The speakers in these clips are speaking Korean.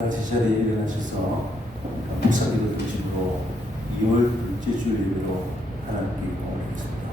제자리에 일어나셔서 목사기도 중심으로 2월 둘째 주 예배로 하나님께 공헌하겠습니다.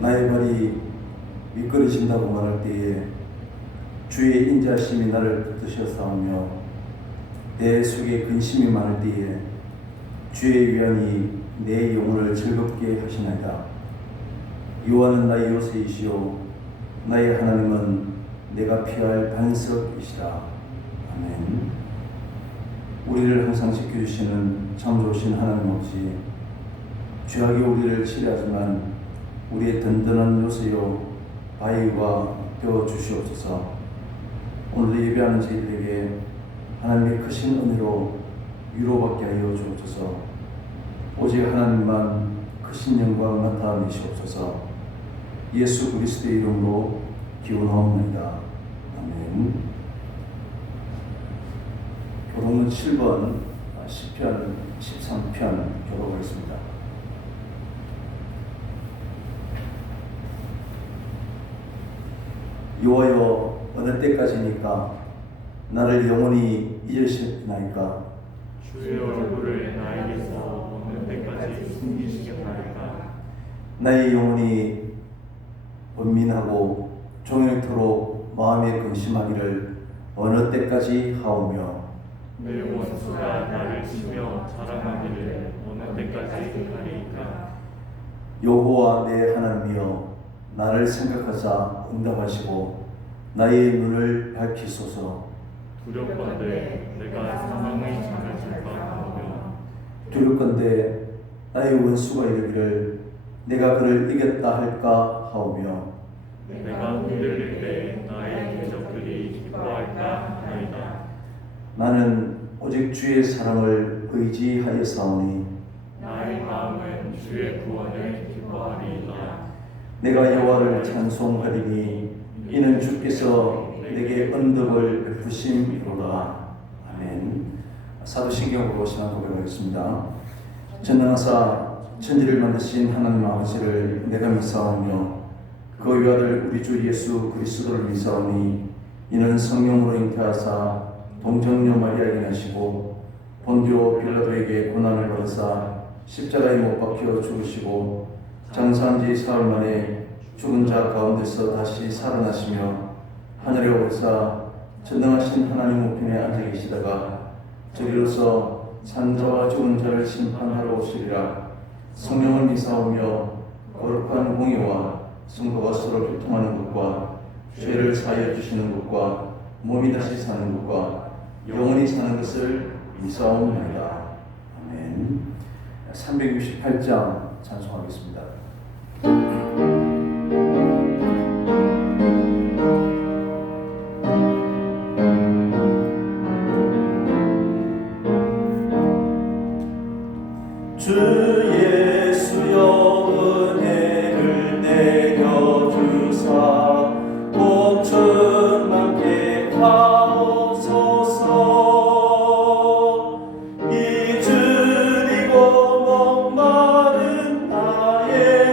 나의 발이 미끄러진다고 말할 때에 주의 인자심이 나를 붙드셔 싸우며 내 속에 근심이 많을 때에 주의 위안이 내 영혼을 즐겁게 하시나이다. 여호와는 나의 요새이시오 나의 하나님은 내가 피할 반석이시라. 아멘. 우리를 항상 지켜주시는 참 좋으신 하나님 아버지, 죄악이 우리를 치료하지만 우리의 든든한 요새요 바위가 되어 주시옵소서. 오늘도 예배하는 저희들에게 하나님의 크신 은혜로 위로받게 하여 주옵소서. 오직 하나님만 크신 영광 나타내시옵소서. 예수 그리스도의 이름으로 기원하옵나이다. 아멘. 교독은 7번 시편 13편 교독하겠습니다. 여호와여, 어느 때까지니까 나를 영원히 잊으시나이까? 주의 얼굴을 나에게서 어느 때까지 숨기시겠나이까? 나의 영혼이 번민하고 종일토록 마음에 근심하기를 어느 때까지 하오며, 내 원수가 나를 치며 자랑하기를 어느 때까지 하리이까? 여호와 내 하나님이여, 나를 생각하사 응답하시고 나의 눈을 밝히소서. 두렵건대 내가 사망의 창을 질까 하오며, 두렵건대 나의 원수가 이르기를 내가 그를 이겼다 할까 하오며, 내가 흔들릴 때 나의 대적들이 기뻐할까 하나이다. 나는 오직 주의 사랑을 의지하였사오니 나의 마음은 주의 구원을 기뻐하리이다. 내가 여호와를 찬송하리니 이는 주께서 내게 언덕을 베푸심이로다. 아멘. 사도신경으로 신앙 고백하겠습니다. 전능하사 천지를 만드신 하나님 아버지를 내가 믿사오며 그 외아들 우리 주 예수 그리스도를 믿사오니 이는 성령으로 잉태하사 동정녀 마리아에게 나시고 본디오 빌라도에게 고난을 받으사 십자가에 못 박혀 죽으시고 장사한 지 사흘 만에 죽은 자 가운데서 다시 살아나시며 하늘에 오르사 전능하신 하나님 우편에 앉아 계시다가 저리로서 산자와 죽은 자를 심판하러 오시리라. 성령을 믿사오며 거룩한 공의와 성도가 서로 교통하는 것과 죄를 사하여 주시는 것과 몸이 다시 사는 것과 영원히 사는 것을 믿사옵나이다. 아멘. 368장 찬송하겠습니다. 주 예수여 은혜를 내려주사 복 충만케 하옵소서. 잊으리고 목마른 나의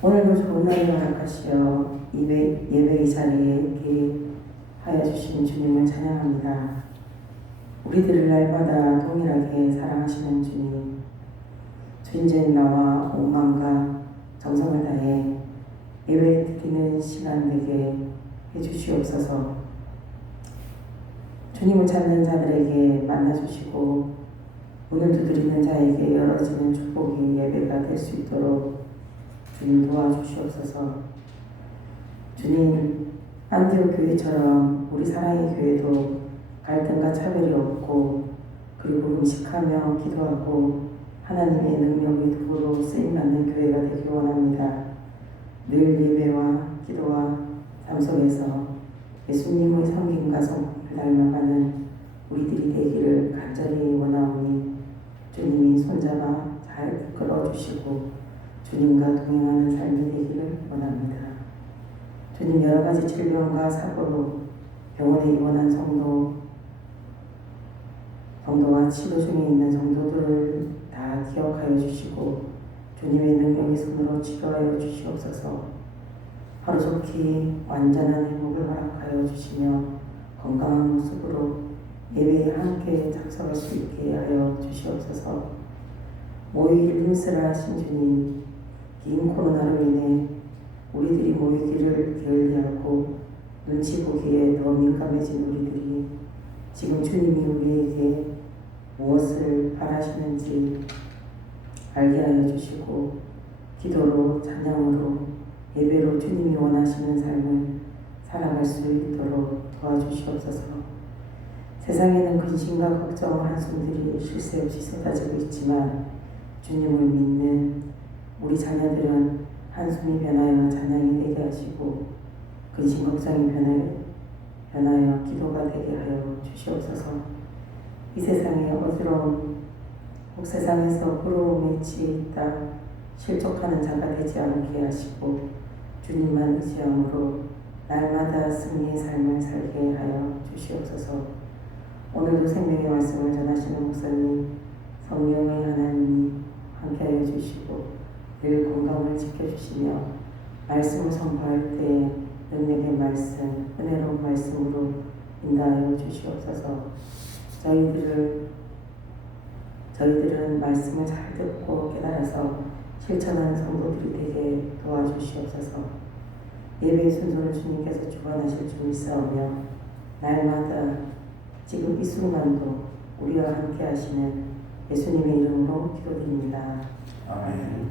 오늘도 좋은 날을 허락하시어 예배 이 자리에 개입하여 주신 주님을 찬양합니다. 우리들을 날마다 동일하게 사랑하시는 주님, 주인된 나와 온 마음과 정성을 다해 예배 드리는 시간 되게 해주시옵소서. 주님을 찾는 자들에게 만나주시고 문을 두드리는 자에게 열어지는 축복이 예배가 될 수 있도록 주님 도와주시옵소서. 주님, 안디옥 교회처럼 우리 사랑의 교회도 갈등과 차별이 없고 그리고 음식하며 기도하고 하나님의 능력이 도구로 쓰임받는 교회가 되길 원합니다. 늘 예배와 기도와 삶 속에서 예수님의 섬김과 성품을 닮아가는 우리들이 되기를 간절히 원하오니 주님이 손잡아 잘 이끌어주시고 주님과 동행하는 삶이 되기를 원합니다. 주님, 여러 가지 질병과 사고로 병원에 입원한 성도와 치료 중에 있는 성도들을 다 기억하여 주시고 주님의 능력의 손으로 치료하여 주시옵소서. 하루속히 완전한 행복을 허락하여 주시며 건강한 모습으로 예배에 함께 참석할 수 있게 하여 주시옵소서. 모이기를 힘쓰라 하신 주님, 긴 코로나로 인해 우리들이 모이기를 게을리하고 눈치 보기에 더 민감해진 우리들이 지금 주님이 우리에게 무엇을 바라시는지 알게 하여 주시고 기도로 찬양으로 예배로 주님이 원하시는 삶을 살아갈 수 있도록 도와주시옵소서. 세상에는 근심과 걱정, 한숨들이 쉴 새 없이 쏟아지고 있지만 주님을 믿는 우리 자녀들은 한숨이 변하여 찬양이 되게 하시고 근심 걱정이 변하여 기도가 되게 하여 주시옵소서. 이 세상에 어지러움, 혹 세상에서 부러움에 치에 있다 실족하는 자가 되지 않게 하시고 주님만 의지함으로 날마다 승리의 삶을 살게 하여 주시옵소서. 오늘도 생명의 말씀을 전하시는 목사님, 성령의 하나님이 함께하여 주시고 늘 건강을 지켜주시며 말씀을 선포할 때에 능력의 말씀, 은혜로운 말씀으로 인도하여 주시옵소서. 저희들은 말씀을 잘 듣고 깨달아서 실천하는 성도들이 되게 도와주시옵소서. 예배의 순서를 주님께서 주관하실 줄 믿사오며 날마다 지금 이 순간도 우리와 함께 하시는 예수님의 이름으로 기도드립니다. 아멘.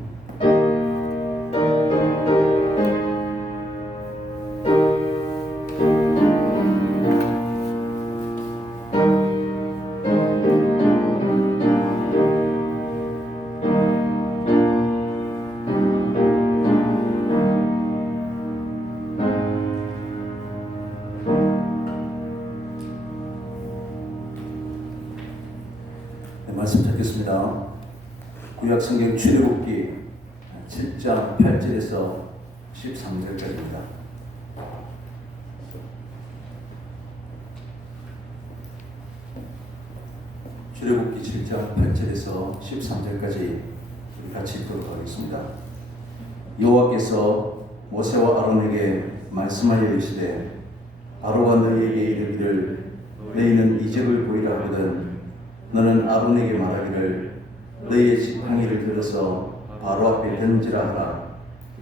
말씀 듣겠습니다. 구약성경 출애굽기 7장 8절에서 13절까지입니다. 출애굽기 7장 8절에서 13절까지 같이 읽도록 하겠습니다. 여호와께서 모세와 아론에게 말씀하여 이르시되 바로가 너희에게 이르기를 너희는 이적을 보이라 하거든 너는 아론에게 말하기를 너희의 지팡이를 들어서 바로 앞에 던지라 하라.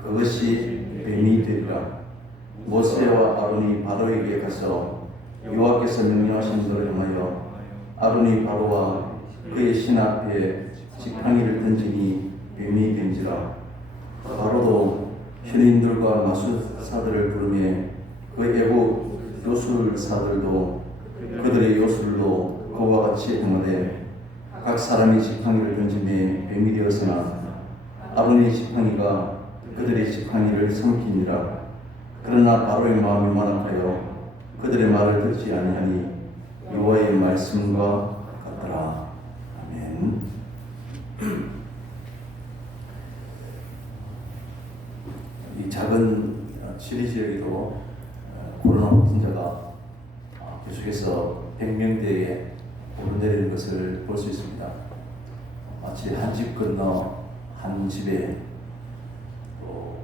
그것이 뱀이 되리라. 모세와 아론이 바로에게 가서 여호와께서 명령하신 대로 행하여 아론이 바로와 그의 신 앞에 지팡이를 던지니 뱀이 된지라. 바로도 현인들과 마술사들을 부르매 그 애국 요술사들도 그들의 요술로 그와 같이 행하되 각 사람이 지팡이를 던짐에 뱀이 되었으나 아론의 지팡이가 그들의 지팡이를 삼키니라. 그러나 바로의 마음이 완악하여 그들의 말을 듣지 아니하니 여호와의 말씀과 같더라. 아멘. 이 작은 시리 지역에도 코로나 확진자가 계속해서 100명대에 오르내리는 것을 볼 수 있습니다. 마치 한 집 건너 한 집에 또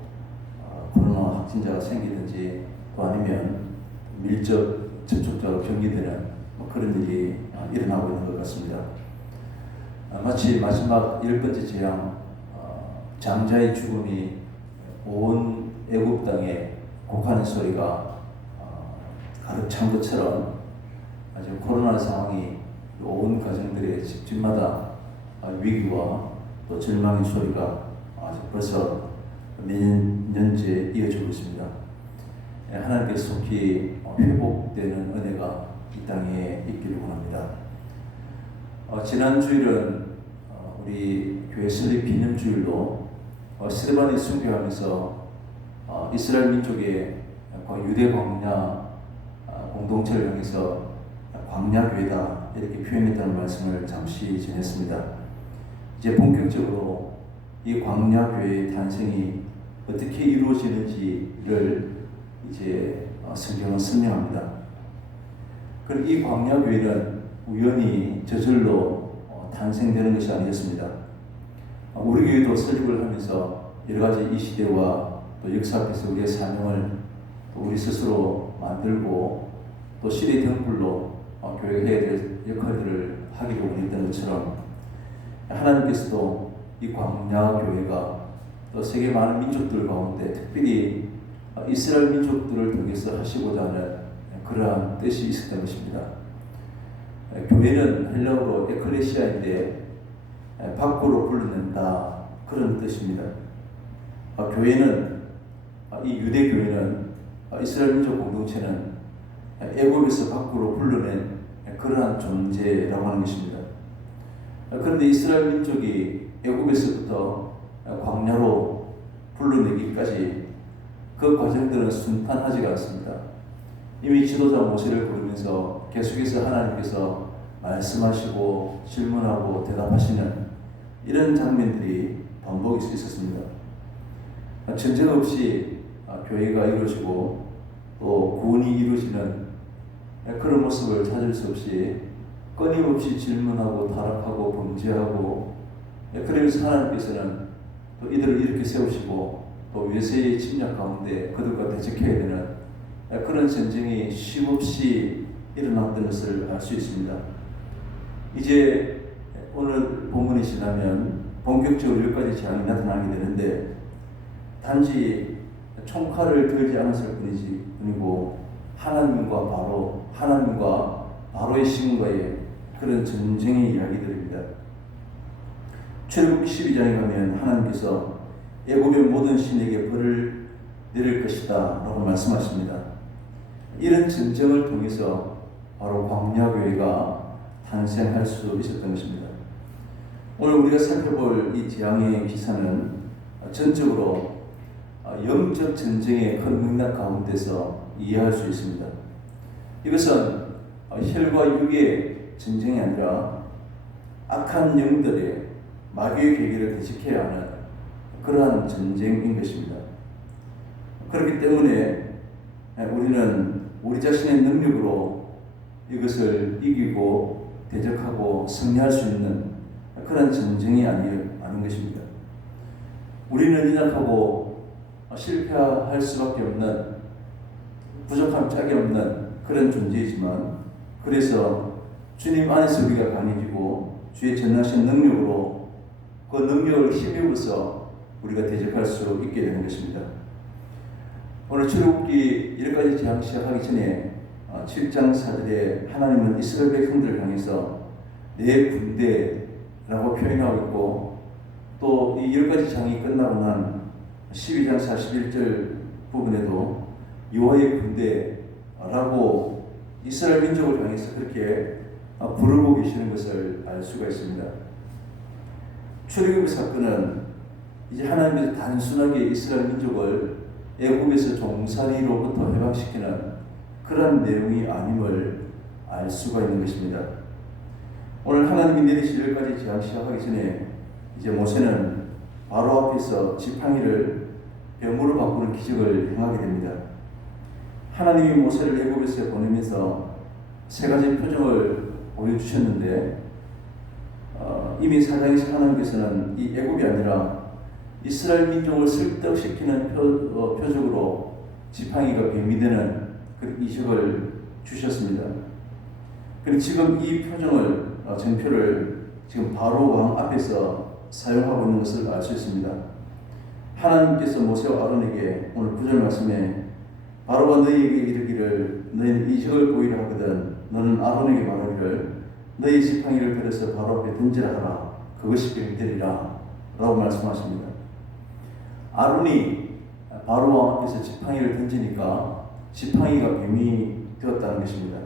확진자가 생기든지 또 아니면 밀접 접촉자로 격리되는 그런 일이 일어나고 있는 것 같습니다. 마치 마지막 10번째 재앙 장자의 죽음이 온 애굽 땅에 곡하는 소리가 가득 찬 것처럼 아주 코로나 상황이 온 가정들의 집집마다 위기와 또 절망의 소리가 아주 벌써 몇 년째 이어지고 있습니다. 하나님께서 속히 회복되는 은혜가 이 땅에 있기를 원합니다. 지난 주일은 우리 교회 설립 기념주일로 스데반이 순교하면서 이스라엘 민족의 유대 광야 공동체를 향해서 광야교회다 이렇게 표현했다는 말씀을 잠시 전했습니다. 이제 본격적으로 이 광야교회의 탄생이 어떻게 이루어지는지를 이제 성경은 설명합니다. 그럼 이 광야교회는 우연히 저절로 탄생되는 것이 아니었습니다. 우리 교회도 설립을 하면서 여러 가지 이 시대와 또 역사 앞에서 우리의 사명을 우리 스스로 만들고 또 시대의 등불로 교회가 해야 될 역할들을 하기를 원했던 것처럼 하나님께서도 이 광야교회가 또 세계 많은 민족들 가운데 특별히 이스라엘 민족들을 통해서 하시고자 하는 그러한 뜻이 있었던 것입니다. 교회는 헬라어로 에클레시아인데 밖으로 불러낸다 그런 뜻입니다. 교회는 이 유대교회는 이스라엘 민족 공동체는 애굽에서 밖으로 불러낸 그러한 존재라고 하는 것입니다. 그런데 이스라엘 민족이 애굽에서부터 광야로 불러내기까지 그 과정들은 순탄하지가 않습니다. 이미 지도자 모세를 부르면서 계속해서 하나님께서 말씀하시고 질문하고 대답하시는 이런 장면들이 반복이 있었습니다. 전쟁 없이 교회가 이루어지고 또 구원이 이루어지는 그런 모습을 찾을 수 없이 끊임없이 질문하고 타락하고 범죄하고 그러면서 하나님께서는 또 이들을 이렇게 세우시고 또 외세의 침략 가운데 그들과 대적해야 되는 그런 전쟁이 쉼없이 일어났던 것을 알 수 있습니다. 이제 오늘 본문이 지나면 본격적으로 여기까지 재앙이 나타나게 되는데 단지 총칼을 들지 않았을 뿐이고 하나님과 바로의 신과의 그런 전쟁의 이야기들입니다. 출애굽기 12장에 가면 하나님께서 애굽의 모든 신에게 벌을 내릴 것이다 라고 말씀하십니다. 이런 전쟁을 통해서 바로 광야교회가 탄생할 수 있었던 것입니다. 오늘 우리가 살펴볼 이 재앙의 기사는 전적으로 영적 전쟁의 큰 맥락 가운데서 이해할 수 있습니다. 이것은 혈과 육의 전쟁이 아니라 악한 영들의 마귀의 계기를 대적해야 하는 그러한 전쟁인 것입니다. 그렇기 때문에 우리는 우리 자신의 능력으로 이것을 이기고 대적하고 승리할 수 있는 그런 전쟁이 아닌 것입니다. 우리는 연약하고 실패할 수밖에 없는 부족함 짝이 없는 그런 존재이지만 그래서 주님 안에서 우리가 강해지고 주의 전능하신 능력으로 그 능력을 힘입어서 우리가 대적할 수 있게 되는 것입니다. 오늘 출애굽기 1까지 재앙 시작하기 전에 7장 4절에 하나님은 이스라엘 백성들을 향해서 내 군대라고 표현하고 있고 또 이 10가지 장이 끝나고 난 12장 41절 부분에도 여호와의 군대라고 이스라엘 민족을 향해서 그렇게 부르고 계시는 것을 알 수가 있습니다. 출애굽 사건은 이제 하나님께서 단순하게 이스라엘 민족을 애굽에서 종살이로부터 해방시키는 그런 내용이 아님을 알 수가 있는 것입니다. 오늘 하나님이 내리실 10가지 재앙 시작하기 전에 이제 모세는 바로 앞에서 지팡이를 뱀으로 바꾸는 기적을 행하게 됩니다. 하나님이 모세를 애굽에서 보내면서 3가지 표정을 보여주셨는데 이미 사장에서 하나님께서는 이 애굽이 아니라 이스라엘 민족을 설득시키는 표적으로 지팡이가 뱀이 되는 그 이적을 주셨습니다. 그리고 지금 이 표정을 정표를 지금 바로 왕 앞에서 사용하고 있는 것을 알 수 있습니다. 하나님께서 모세와 아론에게 오늘 9절 말씀에 바로가 너희에게 이르기를 너희는 이적을 보이려 하거든 너는 아론에게 말하기를 너희 지팡이를 들어서 바로 앞에 던지라 하라 그것이 뱀이 되리라 라고 말씀하십니다. 아론이 바로 왕 앞에서 지팡이를 던지니까 지팡이가 뱀이 되었다는 것입니다.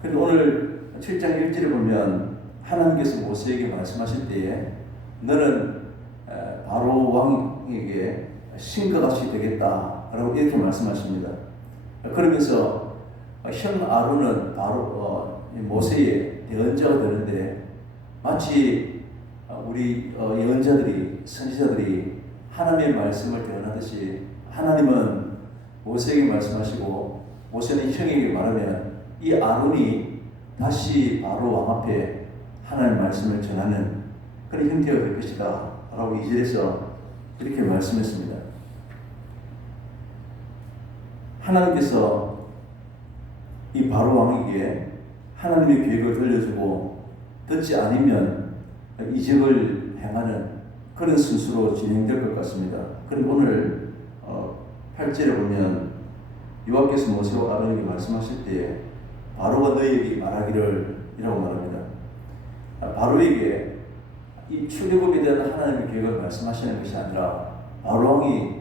그런데 오늘 7장 1절에 보면 하나님께서 모세에게 말씀하실 때에 너는 바로 왕에게 신과 같이 되겠다라고 이렇게 말씀하십니다. 그러면서 형 아론은 바로 모세의 대언자가 되는데 마치 우리 예언자들이 선지자들이 하나님의 말씀을 대언하듯이 하나님은 모세에게 말씀하시고 모세는 형에게 말하면 이 아론이 다시 바로 왕 앞에 하나님의 말씀을 전하는 그런 형태가 될 것이다 라고 2절에서 이렇게 말씀했습니다. 하나님께서 이 바로 왕에게 하나님의 계획을 들려주고 듣지 않으면 이적을 행하는 그런 순수로 진행될 것 같습니다. 그런데 오늘 8절에 보면 여호와께서 모세와 아론에게 말씀하실 때에 바로가 너희에게 말하기를 이라고 말합니다. 바로에게 이 출애굽에 대한 하나님의 계획을 말씀하시는 것이 아니라 바로 왕이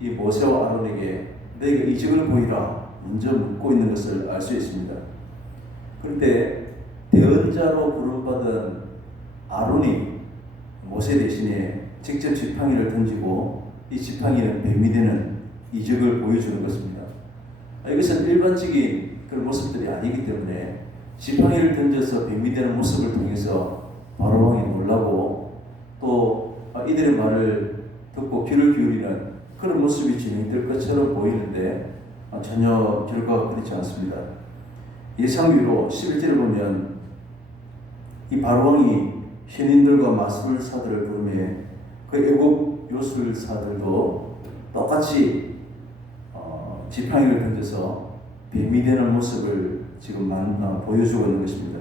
이 모세와 아론에게 너희가 이적을 보이라 먼저 묻고 있는 것을 알 수 있습니다. 그런데 대언자로 부름받은 아론이 모세 대신에 직접 지팡이를 던지고 이 지팡이는 뱀이 되는 이적을 보여주는 것입니다. 이것은 일반적인 그런 모습들이 아니기 때문에 지팡이를 던져서 뱀이 되는 모습을 통해서 바로 왕이 놀라고 또 이들의 말을 듣고 귀를 기울이는 그런 모습이 진행될 것처럼 보이는데 전혀 결과가 그렇지 않습니다. 예상비로 11절을 보면 이 바로 왕이 신인들과 마술사들을 부르며 그 애국 요술사들도 똑같이 지팡이를 던져서 뱀이 되는 모습을 지금 보여주고 있는 것입니다.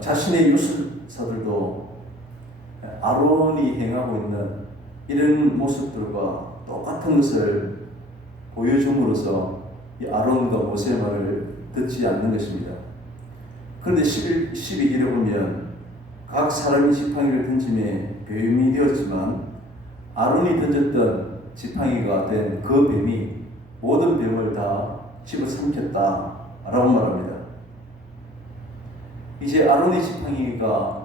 자신의 요술사들도 아론이 행하고 있는 이런 모습들과 똑같은 것을 보여줌으로써 이 아론과 모세의 말을 듣지 않는 것입니다. 그런데 12절에 보면 각 사람이 지팡이를 던짐에 뱀이 되었지만 아론이 던졌던 지팡이가 된 그 뱀이 모든 뱀을 다 집어삼켰다 라고 말합니다. 이제 아론의 지팡이가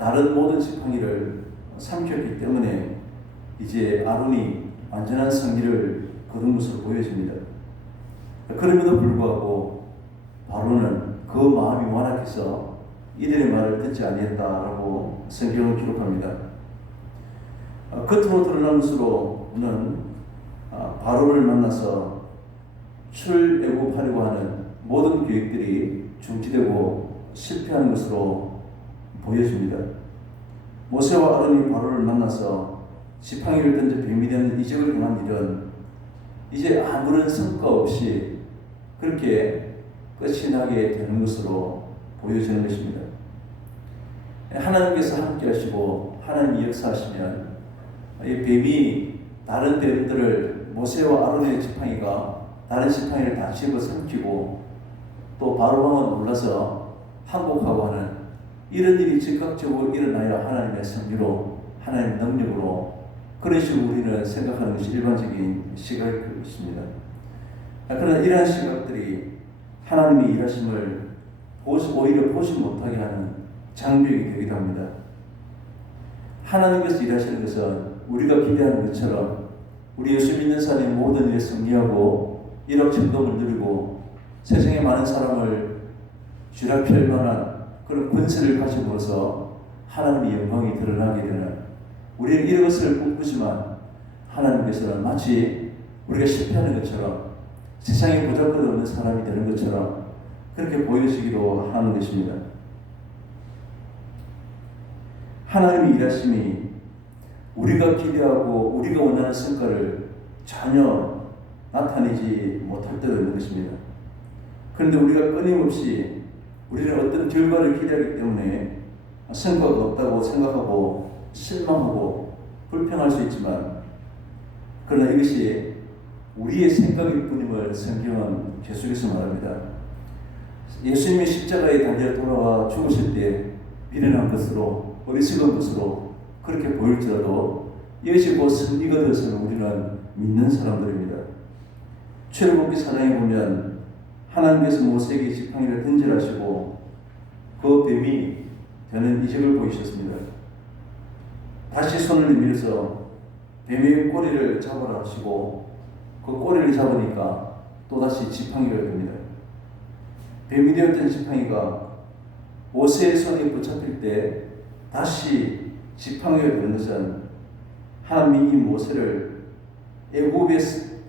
다른 모든 지팡이를 삼켰기 때문에 이제 아론이 완전한 승리를 거둔 것으로 보여집니다. 그럼에도 불구하고 바로는 그 마음이 완악해서 이들의 말을 듣지 아니했다라고 성경은 기록합니다. 겉으로 드러난 것으로는 바로를 만나서 출애굽하려고 하는 모든 계획들이 중지되고 실패하는 것으로 보여집니다. 모세와 아론이 바로를 만나서 지팡이를 던져 뱀이 되는 이적을 행한 일은 이제 아무런 성과 없이 그렇게 끝이 나게 되는 것으로 보여지는 것입니다. 하나님께서 함께 하시고 하나님이 역사하시면 이 뱀이 다른 뱀들을 모세와 아론의 지팡이가 다른 지팡이를 다 집어삼키고 또 바로 왕은 놀라서 항복하고 하는 이런 일이 즉각적으로 일어나야 하나님의 섭리로 하나님의 능력으로 그런 식으로 우리는 생각하는 것이 일반적인 시각일 것입니다. 그러나 이러한 시각들이 하나님의 일하심을 오히려 보지 못하게 하는 장벽이 되기도 합니다. 하나님께서 일하시는 것은 우리가 기대하는 것처럼 우리 예수 믿는 사람의 모든 일에 승리하고 일확천금을 누리고 세상의 많은 사람을 쥐락펴할 만한 그런 권세를 가짐으로써 하나님의 영광이 드러나게 되는 우리는 이런 것을 꿈꾸지만 하나님께서는 마치 우리가 실패하는 것처럼 세상에 보잘것없는 사람이 되는 것처럼 그렇게 보여지기도 하는 것입니다. 하나님의 일하심이 우리가 기대하고 우리가 원하는 성과를 전혀 나타내지 못할 때도 있는 것입니다. 그런데 우리가 끊임없이 우리는 어떤 결과를 기대하기 때문에 성과가 없다고 생각하고 실망하고 불평할 수 있지만, 그러나 이것이 우리의 생각일 뿐임을 성경은 계속해서 말합니다. 예수님이 십자가에 달려 돌아와 죽으실 때 미련한 것으로 어리석은 것으로 그렇게 보일지라도 이것이 곧 승리가 되어서는 우리는 믿는 사람들입니다. 출애굽기 4장에 보면 하나님께서 모세에게 지팡이를 던지라시고 그 뱀이 되는 이적을 보이셨습니다. 다시 손을 내밀어서 뱀의 꼬리를 잡으라 하시고 그 꼬리를 잡으니까 또다시 지팡이가 됩니다. 뱀이 되었던 지팡이가 모세의 손에 붙잡힐 때 다시 지팡이가 되는 것은 하나님이 이 모세를 애굽에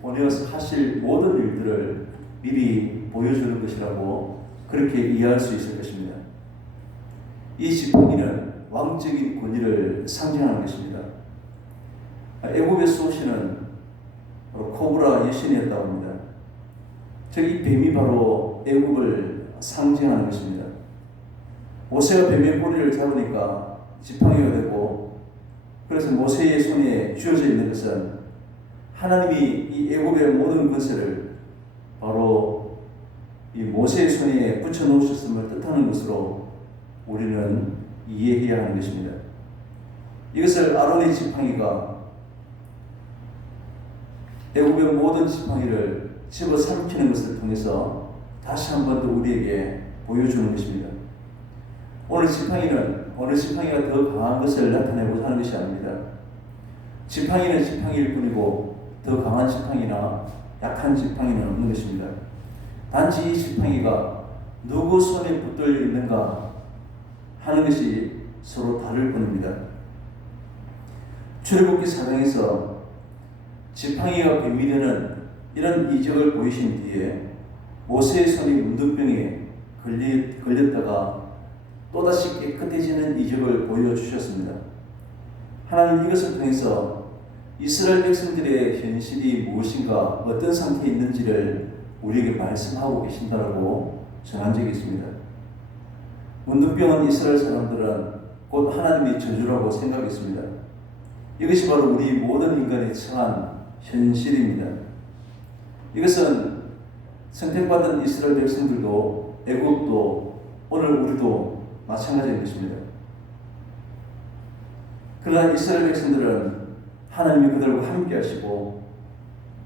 보내어서 하실 모든 일들을 미리 보여주는 것이라고 그렇게 이해할 수 있을 것입니다. 이 지팡이는 왕적인 권위를 상징하는 것입니다. 애굽의 수호신은 코브라 여신이었다고 합니다. 즉 이 뱀이 바로 애굽을 상징하는 것입니다. 모세가 뱀의 꼬리를 잡으니까 지팡이가 되고, 그래서 모세의 손에 쥐어져 있는 것은 하나님이 이 애굽의 모든 권세를 바로 이 모세의 손에 붙여 놓으셨음을 뜻하는 것으로 우리는 이해해야 하는 것입니다. 이것을 아론의 지팡이가 애굽의 모든 지팡이를 집어삼키는 것을 통해서 다시 한 번 더 우리에게 보여주는 것입니다. 오늘 지팡이는 어느 지팡이가 더 강한 것을 나타내고자 하는 것이 아닙니다. 지팡이는 지팡이일 뿐이고 더 강한 지팡이나 약한 지팡이는 없는 것입니다. 단지 이 지팡이가 누구 손에 붙들려 있는가 하는 것이 서로 다를 뿐입니다. 출애굽기 4장에서 지팡이가 뱀이 되는 이런 이적을 보이신 뒤에 모세의 손이 문둥병에 걸렸다가 또다시 깨끗해지는 이적을 보여주셨습니다. 하나님 이것을 통해서 이스라엘 백성들의 현실이 무엇인가, 어떤 상태에 있는지를 우리에게 말씀하고 계신다라고 전한 적이 있습니다. 문둥병은 이스라엘 사람들은 곧 하나님의 저주라고 생각했습니다. 이것이 바로 우리 모든 인간이 처한 현실입니다. 이것은 선택받은 이스라엘 백성들도 애굽도 오늘 우리도 마찬가지인 것입니다. 그러나 이스라엘 백성들은 하나님이 그들과 함께 하시고,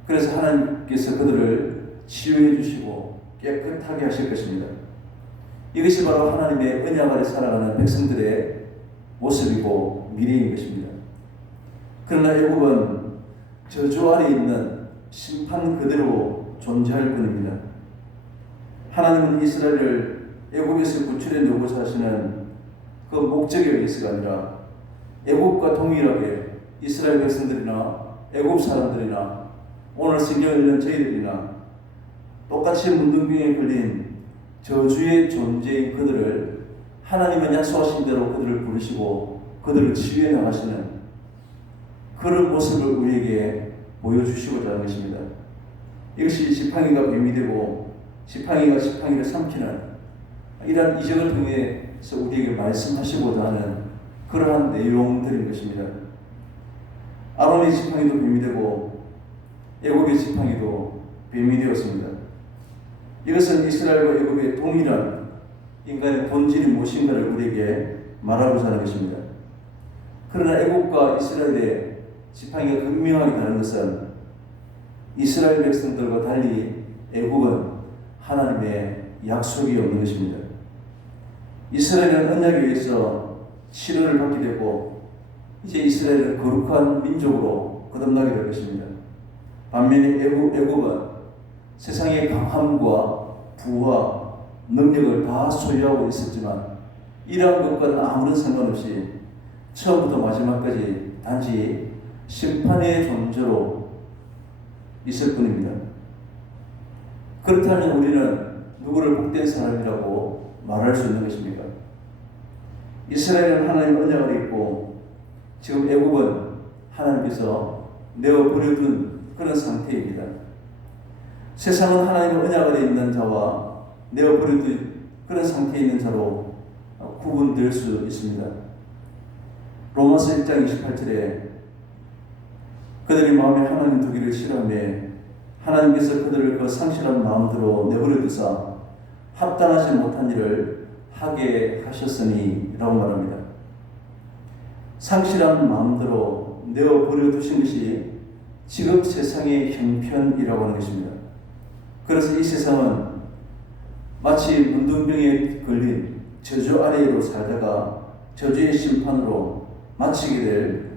그래서 하나님께서 그들을 치유해 주시고 깨끗하게 하실 것입니다. 이것이 바로 하나님의 언약 아래 살아가는 백성들의 모습이고 미래인 것입니다. 그러나 애굽은 저주 아래 있는 심판 그대로 존재할 뿐입니다. 하나님은 이스라엘을 애굽에서 구출해 내고자 하시는 그 목적에 의해서가 아니라 애굽과 동일하게 이스라엘 백성들이나 애굽 사람들이나 오늘 성경을 읽는 저희들이나 똑같이 문둥병에 걸린 저주의 존재인 그들을 하나님은 약속하신 대로 그들을 부르시고 그들을 치유해 나가시는 그런 모습을 우리에게 보여주시고자 하는 것입니다. 이것이 지팡이가 뱀이 되고 지팡이가 지팡이를 삼키는 이러한 이적을 통해서 우리에게 말씀하시고자 하는 그러한 내용들인 것입니다. 아론의 지팡이도 뱀이 되고 애굽의 지팡이도 뱀이 되었습니다. 이것은 이스라엘과 애굽의 동일한 인간의 본질이 무엇인가를 우리에게 말하고자 하는 것입니다. 그러나 애굽과 이스라엘의 지팡이가 극명하게 다른 것은 이스라엘 백성들과 달리 애굽은 하나님의 약속이 없는 것입니다. 이스라엘은 언약에 의해서 치료를 받게 되고 이제 이스라엘은 거룩한 민족으로 거듭나게 될 것입니다. 반면에 애굽은 세상의 강함과 부와 능력을 다 소유하고 있었지만 이러한 것과는 아무런 상관없이 처음부터 마지막까지 단지 심판의 존재로 있을 뿐입니다. 그렇다면 우리는 누구를 복된 사람이라고 말할 수 있는 것입니까? 이스라엘은 하나님 언약을 입고 지금 애굽은 하나님께서 내어 버려둔 그런 상태입니다. 세상은 하나님의 언약 아래 있는 자와 내어버려둔 그런 상태에 있는 자로 구분될 수 있습니다. 로마서 1장 28절에 그들이 마음에 하나님 두기를 싫어하며 하나님께서 그들을 그 상실한 마음대로 내버려 두사 합당하지 못한 일을 하게 하셨으니 라고 말합니다. 상실한 마음대로 내어버려 두신 것이 지금 세상의 형편이라고 하는 것입니다. 그래서 이 세상은 마치 문둥병에 걸린 저주 아래로 살다가 저주의 심판으로 마치게 될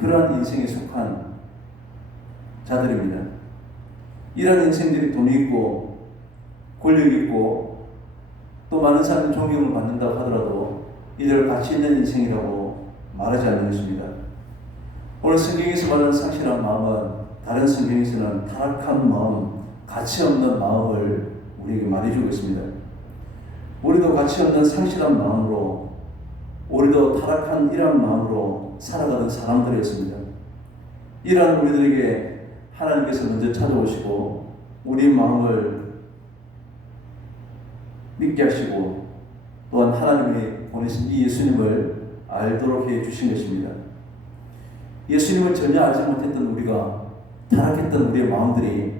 그러한 인생에 속한 자들입니다. 이런 인생들이 돈이 있고 권력이 있고 또 많은 사람이 존경을 받는다고 하더라도 이들 가치 있는 인생이라고 말하지 않는 것입니다. 오늘 성경에서 말하는 상실한 마음은 다른 성경에서는 타락한 마음, 가치 없는 마음을 우리에게 말해주고 있습니다. 우리도 가치 없는 상실한 마음으로 우리도 타락한 이러한 마음으로 살아가는 사람들이었습니다. 이러한 우리들에게 하나님께서 먼저 찾아오시고 우리 마음을 믿게 하시고 또한 하나님이 보내신 이 예수님을 알도록 해 주신 것입니다. 예수님을 전혀 알지 못했던 우리가 타락했던 우리의 마음들이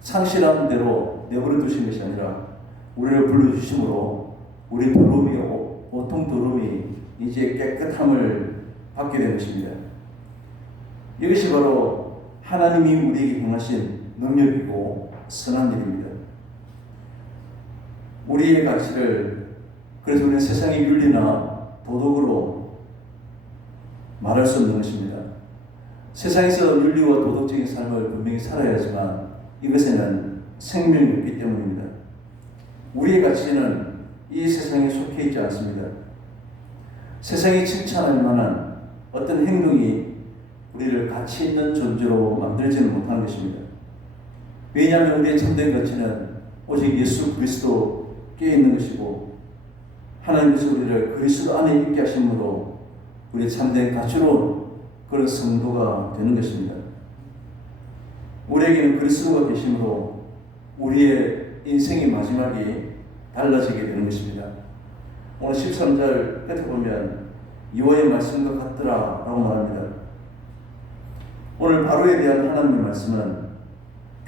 상실한 대로 내버려 두신 것이 아니라 우리를 불러주심으로 우리 더러움이 온통 더러움이 이제 깨끗함을 받게 된 것입니다. 이것이 바로 하나님이 우리에게 행하신 능력이고 선한 일입니다. 우리의 가치를 그래서 우리는 세상의 윤리나 도덕으로 말할 수 없는 것입니다. 세상에서 윤리와 도덕적인 삶을 분명히 살아야 하지만 이것에는 생명이 없기 때문입니다. 우리의 가치는 이 세상에 속해 있지 않습니다. 세상이 칭찬할 만한 어떤 행동이 우리를 가치 있는 존재로 만들지는 못하는 것입니다. 왜냐하면 우리의 참된 가치는 오직 예수 그리스도께 있는 것이고 하나님께서 우리를 그리스도 안에 있게 하심으로 우리의 참된 가치로운 그런 성도가 되는 것입니다. 우리에게는 그리스도가 계심으로 우리의 인생의 마지막이 달라지게 되는 것입니다. 오늘 13절 끝에 보면 여호와의 말씀과 같더라 라고 말합니다. 오늘 바로에 대한 하나님의 말씀은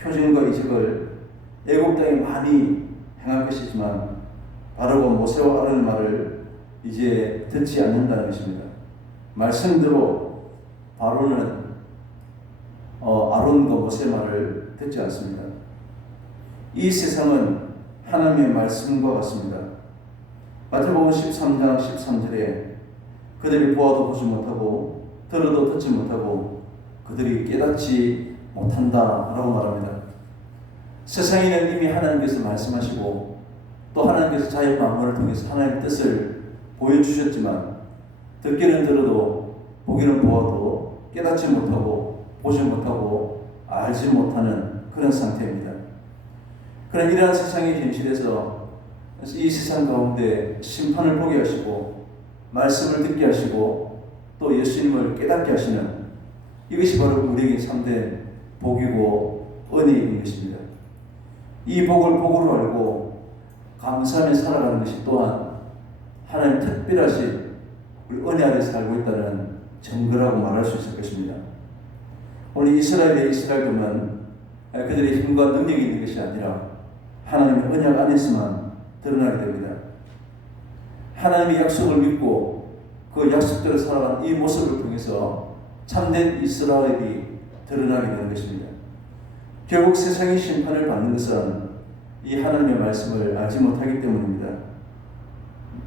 표징과 이적을 애굽 땅에 많이 행할 것이지만 바로가 모세와 아론의 말을 이제 듣지 않는다는 것입니다. 말씀대로 바로는 아론과 모세의 말을 듣지 않습니다. 이 세상은 하나님의 말씀과 같습니다. 마태복음 13장 13절에 그들이 보아도 보지 못하고 들어도 듣지 못하고 그들이 깨닫지 못한다 라고 말합니다. 세상에는 이미 하나님께서 말씀하시고 또 하나님께서 자연 만물을 통해서 하나님의 뜻을 보여주셨지만 듣기는 들어도 보기는 보아도 깨닫지 못하고 보지 못하고 알지 못하는 그런 상태입니다. 그런 이러한 세상의 현실에서 이 세상 가운데 심판을 보게 하시고 말씀을 듣게 하시고 또 예수님을 깨닫게 하시는 이것이 바로 우리에게 참된 복이고 은혜인 것입니다. 이 복을 복으로 알고 감사하며 살아가는 것이 또한 하나님 특별하신 우리 은혜 아래 살고 있다는 증거라고 말할 수 있을 것입니다. 오늘 이스라엘의 이스라엘됨은 그들의 힘과 능력이 있는 것이 아니라 하나님의 언약 안에서만 드러나게 됩니다. 하나님의 약속을 믿고 그 약속대로 살아가는 이 모습을 통해서 참된 이스라엘이 드러나게 되는 것입니다. 결국 세상의 심판을 받는 것은 이 하나님의 말씀을 알지 못하기 때문입니다.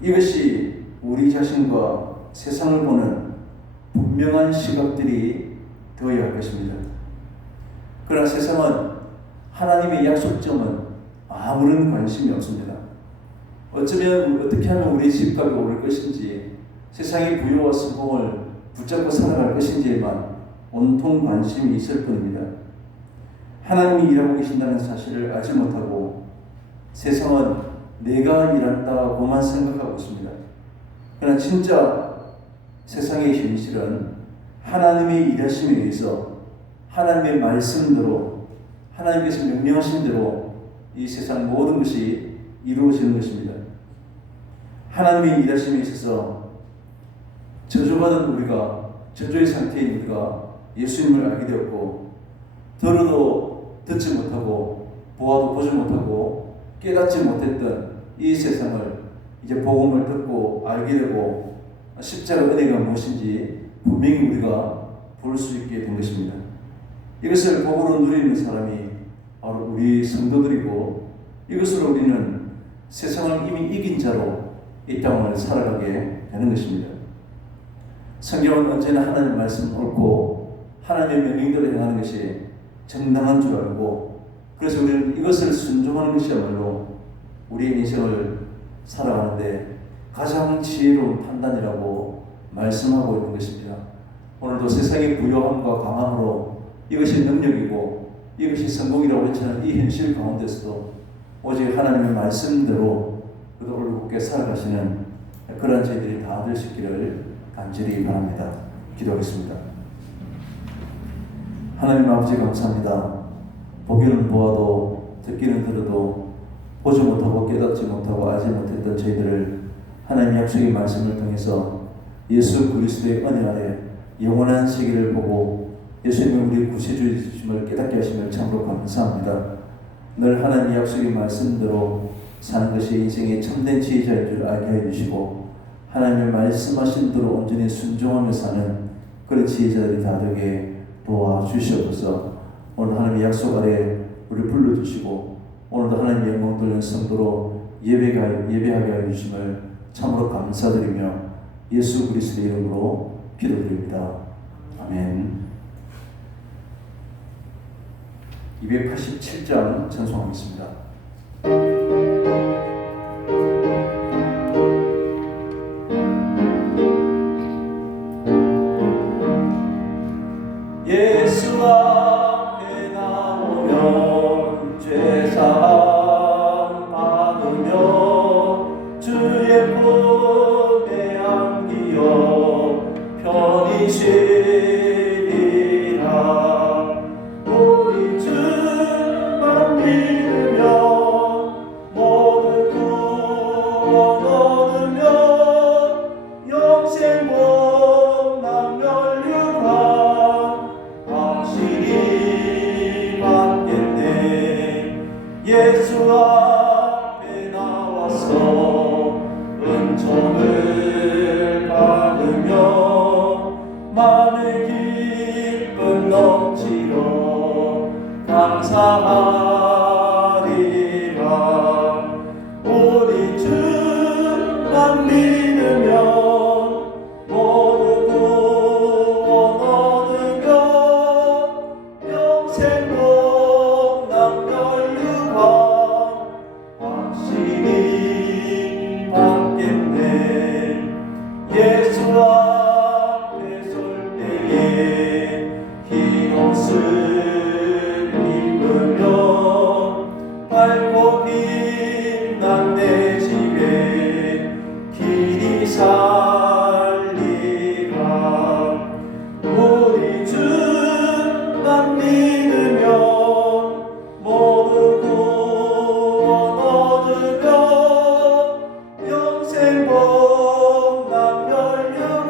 이것이 우리 자신과 세상을 보는 분명한 시각들이 되어야 할 것입니다. 그러나 세상은 하나님의 약속점은 아무런 관심이 없습니다. 어쩌면 어떻게 하면 우리의 집값이 오를 것인지 세상의 부유와 성공을 붙잡고 살아갈 것인지에만 온통 관심이 있을 뿐입니다. 하나님이 일하고 계신다는 사실을 알지 못하고 세상은 내가 일한다고만 생각하고 있습니다. 그러나 진짜 세상의 현실은 하나님의 일하심에 의해서 하나님의 말씀대로 하나님께서 명령하신 대로 이 세상 모든 것이 이루어지는 것입니다. 하나님의 일하심에 있어서 저주받은 우리가, 저주의 상태인 우리가 예수님을 알게 되었고, 들어도 듣지 못하고 보아도 보지 못하고 깨닫지 못했던 이 세상을 이제 복음을 듣고 알게 되고 십자가 은혜가 무엇인지 분명히 우리가 볼 수 있게 된 것입니다. 이것을 복으로 누리는 사람이 바로 우리 성도들이고, 이것으로 우리는 세상을 이미 이긴 자로 이 땅을 살아가게 되는 것입니다. 성경은 언제나 하나님의 말씀 옳고 하나님의 명령대로 행하는 것이 정당한 줄 알고, 그래서 우리는 이것을 순종하는 것이야말로 우리의 인생을 살아가는데 가장 지혜로운 판단이라고 말씀하고 있는 것입니다. 오늘도 세상의 부요함과 강함으로 이것이 능력이고 이것이 성공이라고 외치는 이 현실 가운데서도 오직 하나님의 말씀대로 그도 올곧게 살아가시는 그런 저희들이 다 될 수 있기를 간절히 바랍니다. 기도하겠습니다. 하나님 아버지 감사합니다. 보기는 보아도 듣기는 들어도 보지 못하고 깨닫지 못하고 알지 못했던 저희들을 하나님의 약속의 말씀을 통해서 예수 그리스도의 은혜 아래 영원한 세계를 보고 예수님이 우리 구세주이심을 깨닫게 하심을 참으로 감사합니다. 늘 하나님의 약속의 말씀대로 사는 것이 인생의 참된 지혜자인 줄 알게 해주시고, 하나님의 말씀하신 대로 온전히 순종하며 사는 그런 지혜자들이 다 되게 도와주시옵소서. 오늘 하나님의 약속 아래 우리를 불러주시고 오늘도 하나님의 영광 돌리는 성도로 예배하게 해주심을 참으로 감사드리며 예수 그리스도의 이름으로 기도드립니다. 아멘. 287장 찬송하겠습니다. 예수 앞에 나오면 죄사함 받으며 주의 품에 안기어 편히 쉬리라. 우리 주만 믿으며 모든 구원 얻으며 영생 복락 멸류관 확실히 받겠네. 예수 앞에 나와서 은총을 받으며 마음의 기쁨 넘치러 감사하리라. 우리 주만 믿으며 모두 구원 얻으며 영생 복락 멸류관 확실히 받겠네. 예수 앞에 설 때에 흰 옷을 입으며 밝고 빛난 내 집에 길이 살리라. 우리 주만 믿으며 모두 구원 얻으며 영생 복락 멸류관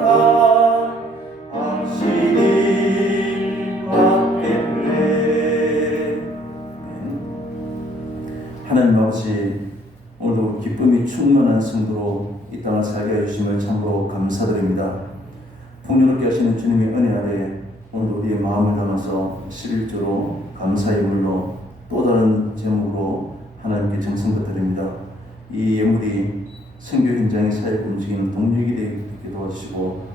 확실히 받겠네. 하나님 아버지, 오늘도 기쁨이 충만한 성도로 이 땅을 살게 해주심을 참으로 감사드립니다. 풍요롭게 하시는 주님의 은혜 아래 오늘도 우리의 마음을 담아서 11조로 감사의 예물로 또 다른 제목으로 하나님께 정성껏 드립니다. 이 예물이 선교 현장의 사역 움직이는 동력이 되게 도와주시고,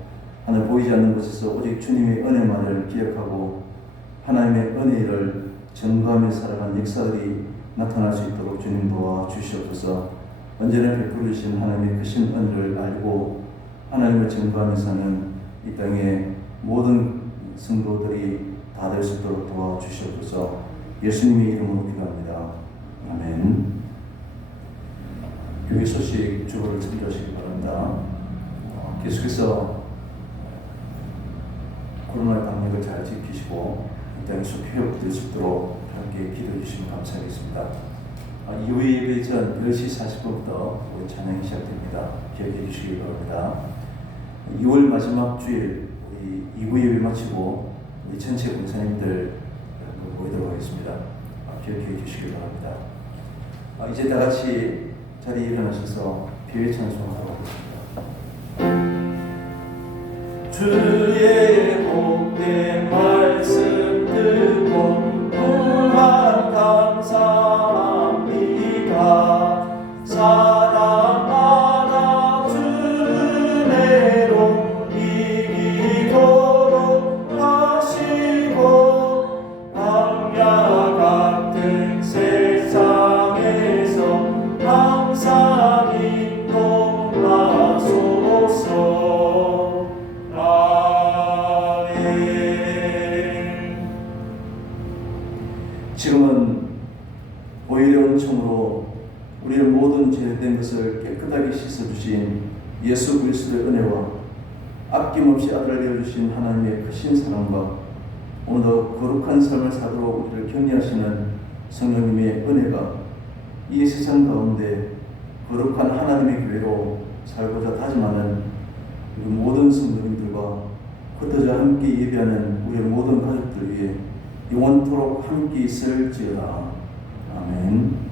하늘 보이지 않는 곳에서 오직 주님의 은혜만을 기억하고 하나님의 은혜를 증거하며 살아가는 역사들이 나타날 수 있도록 주님 도와주시옵소서. 언제나 베풀어 주신 하나님의 크신 은혜를 알고 하나님을 증거하며 사는 이 땅의 모든 성도들이 다 될 수 있도록 도와주시옵소서. 예수님의 이름으로 기도합니다. 아멘. 교회 소식 주보를 참조하시기 바랍니다. 계속해서 코로나 방역을 잘 지키시고 이 땅에서 회복될 수 있도록 함께 기도해 주시면 감사하겠습니다. 이후 예배 전 10시 40분부터 우리 찬양이 시작됩니다. 기억해 주시기 바랍니다. 2월 마지막 주일 우리 이후 예배 마치고 우리 전체 권사님들 모이도록 하겠습니다. 기억해 주시기 바랍니다. 이제 다 같이 자리에 일어나셔서 비회 찬송하도록 하겠습니다. 주의 복된 말씀 듣고 무한 감사합니다. 사랑하나 주 은혜로 이기도록 하시고 광야 같은 세상에서 항상 인도하소서. 아멘. 지금은 보혈의 은총으로 우리의 모든 죄된 것을 깨끗하게 씻어주신 예수 그리스도의 은혜와 아낌없이 아들을 내어주신 하나님의 크신 사랑과 오늘도 거룩한 삶을 살도록 우리를 격려하시는 성령님의 은혜가 이 세상 가운데 거룩한 하나님의 교회로 살고자 다짐하는 우리 모든 성도님들과 흩어져 함께 예배하는 우리 모든 가족들 위해 영원토록 함께 있을지어다. 아멘.